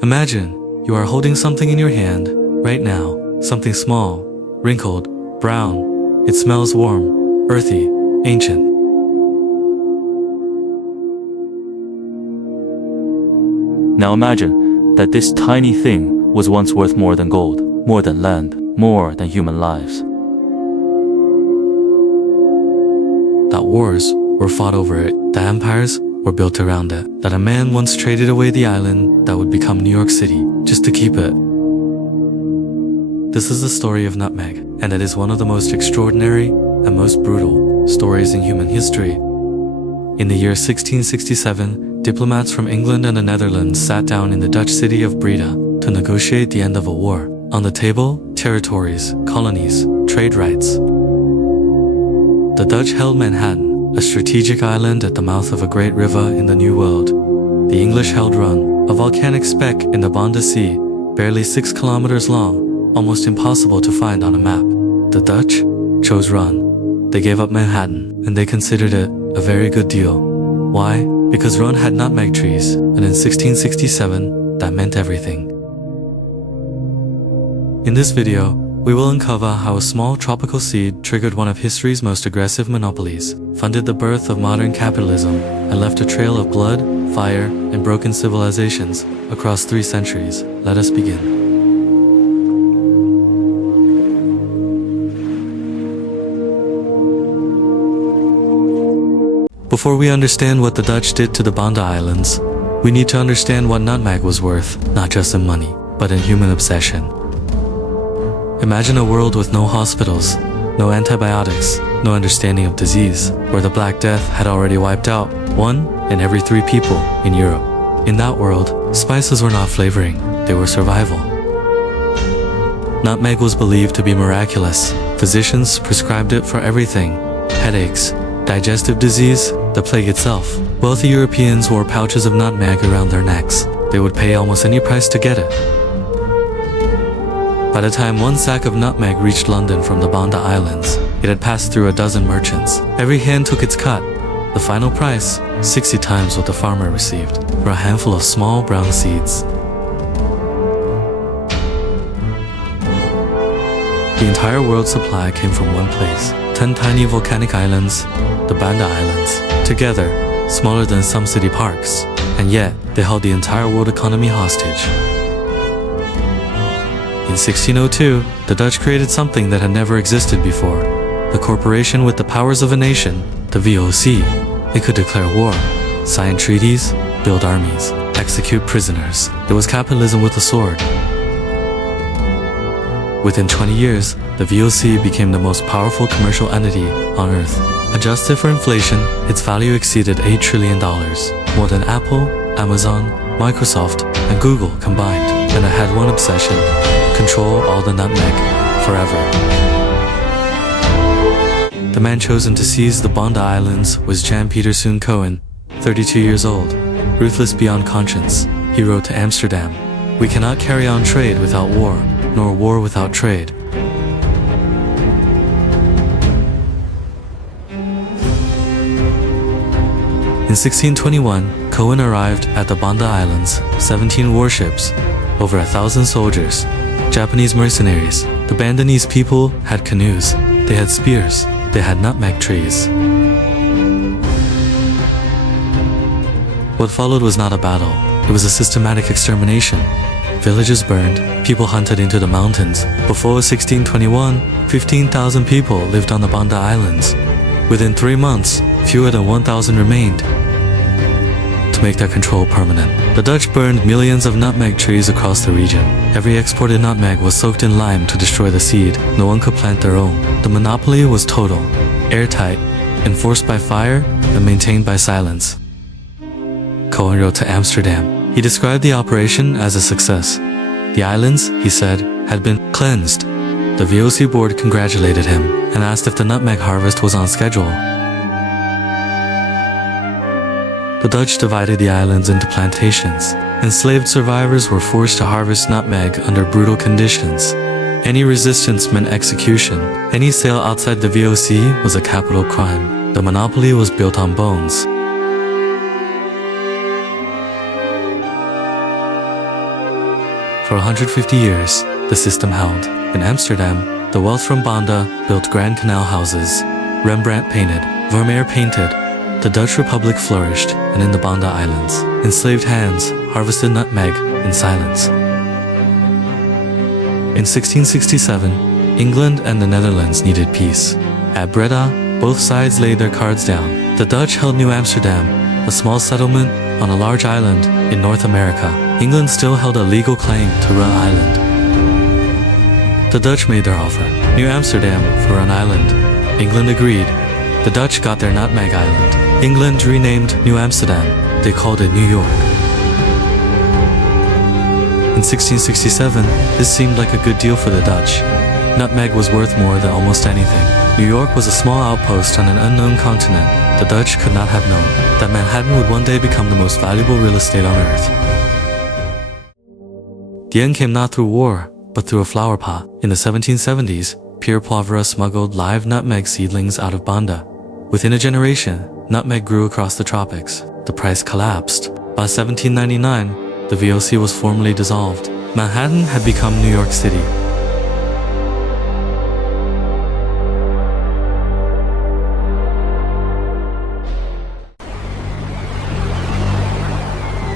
Imagine you are holding something in your hand right now, something small, wrinkled, brown. It smells warm, earthy, ancient. Now imagine that this tiny thing was once worth more than gold, more than land, more than human lives. That wars were fought over it, that empires were built around it, that a man once traded away the island that would become New York City just to keep it. This is the story of Nutmeg, and it is one of the most extraordinary and most brutal stories in human history. In the year 1667, diplomats from England and the Netherlands sat down in the Dutch city of Breda to negotiate the end of a war. On the table, territories, colonies, trade rights. The Dutch held Manhattan, a strategic island at the mouth of a great river in the New World. The English held Run, a volcanic speck in the Banda Sea, barely 6 kilometers long, almost impossible to find on a map. The Dutch chose Run. They gave up Manhattan, and they considered it a very good deal. Why? Because Run had nutmeg trees, and in 1667, that meant everything. In this video, we will uncover how a small tropical seed triggered one of history's most aggressive monopolies, funded the birth of modern capitalism, and left a trail of blood, fire, and broken civilizations across 3 centuries. Let us begin. Before we understand what the Dutch did to the Banda Islands, we need to understand what nutmeg was worth, not just in money, but in human obsession. Imagine a world with no hospitals, no antibiotics, no understanding of disease, where the Black Death had already wiped out 1 in every 3 people in Europe. In that world, spices were not flavoring, they were survival. Nutmeg was believed to be miraculous. Physicians prescribed it for everything: headaches, digestive disease, the plague itself. Wealthy Europeans wore pouches of nutmeg around their necks. They would pay almost any price to get it. By the time 1 sack of nutmeg reached London from the Banda Islands, it had passed through a dozen merchants. Every hand took its cut. The final price, 60 times what the farmer received, for a handful of small brown seeds. The entire world's supply came from one place, 10 tiny volcanic islands, the Banda Islands, together, smaller than some city parks, and yet they held the entire world economy hostage. In 1602, the Dutch created something that had never existed before, a corporation with the powers of a nation, the VOC. It could declare war, sign treaties, build armies, execute prisoners. It was capitalism with a sword. Within 20 years, the VOC became the most powerful commercial entity on Earth. Adjusted for inflation, its value exceeded $8 trillion, more than Apple, Amazon, Microsoft, and Google combined. And it had one obsession: control all the nutmeg, forever. The man chosen to seize the Banda Islands was Jan Peterson Cohen, 32 years old. Ruthless beyond conscience, he wrote to Amsterdam, "We cannot carry on trade without war, nor war without trade." In 1621, Cohen arrived at the Banda Islands, 17 warships, over 1,000 soldiers, Japanese mercenaries. The Bandanese people had canoes, they had spears, they had nutmeg trees. What followed was not a battle, it was a systematic extermination. Villages burned, people hunted into the mountains. Before 1621, 15,000 people lived on the Banda Islands. Within 3 months, fewer than 1,000 remained. To make their control permanent, the Dutch burned millions of nutmeg trees across the region. Every exported nutmeg was soaked in lime to destroy the seed. No one could plant their own. The monopoly was total, airtight, enforced by fire, and maintained by silence. Cohen wrote to Amsterdam. He described the operation as a success. The islands, he said, had been cleansed. The VOC board congratulated him and asked if the nutmeg harvest was on schedule. The Dutch divided the islands into plantations. Enslaved survivors were forced to harvest nutmeg under brutal conditions. Any resistance meant execution. Any sale outside the VOC was a capital crime. The monopoly was built on bones. For 150 years, the system held. In Amsterdam, the wealth from Banda built grand canal houses. Rembrandt painted, Vermeer painted. The Dutch Republic flourished, and in the Banda Islands, enslaved hands harvested nutmeg in silence. In 1667, England and the Netherlands needed peace. At Breda, both sides laid their cards down. The Dutch held New Amsterdam, a small settlement on a large island in North America. England still held a legal claim to Rhun Island. The Dutch made their offer, New Amsterdam for Rhun Island. England agreed. The Dutch got their Nutmeg Island. England renamed New Amsterdam. They called it New York. In 1667, this seemed like a good deal for the Dutch. Nutmeg was worth more than almost anything. New York was a small outpost on an unknown continent. The Dutch could not have known that Manhattan would one day become the most valuable real estate on earth. The end came not through war, but through a flower pot. In the 1770s, Pierre Poivre smuggled live nutmeg seedlings out of Banda. Within a generation, nutmeg grew across the tropics. The price collapsed. By 1799, the VOC was formally dissolved. Manhattan had become New York City.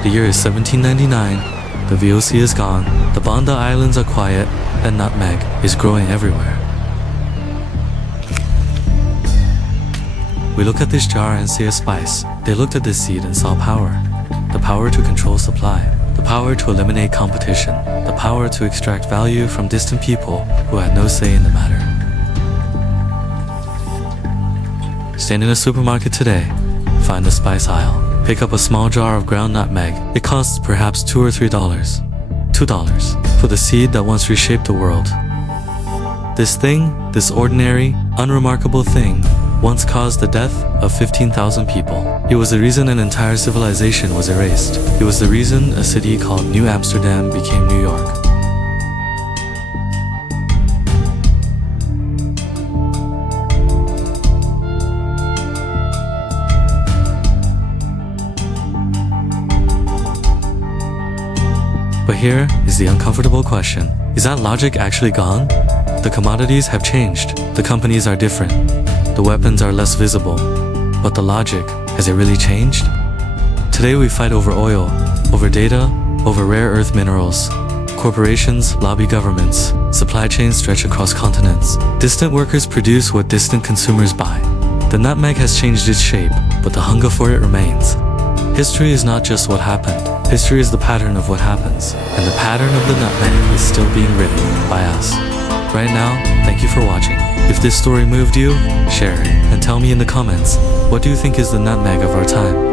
The year is 1799. The VOC is gone. The Banda Islands are quiet, and nutmeg is growing everywhere. We look at this jar and see a spice. They looked at this seed and saw power. The power to control supply. The power to eliminate competition. The power to extract value from distant people who had no say in the matter. Stand in a supermarket today. Find the spice aisle. Pick up a small jar of ground nutmeg. It costs perhaps $2 or $3. $2 for the seed that once reshaped the world. This thing, this ordinary, unremarkable thing, once caused the death of 15,000 people. It was the reason an entire civilization was erased. It was the reason a city called New Amsterdam became New York. But here is the uncomfortable question. Is that logic actually gone? The commodities have changed. The companies are different. The weapons are less visible. But the logic, has it really changed? Today we fight over oil, over data, over rare earth minerals. Corporations lobby governments. Supply chains stretch across continents. Distant workers produce what distant consumers buy. The nutmeg has changed its shape, but the hunger for it remains. History is not just what happened. History is the pattern of what happens. And the pattern of the nutmeg is still being written by us. Right now, thank you for watching. If this story moved you, share it and tell me in the comments, what do you think is the nutmeg of our time?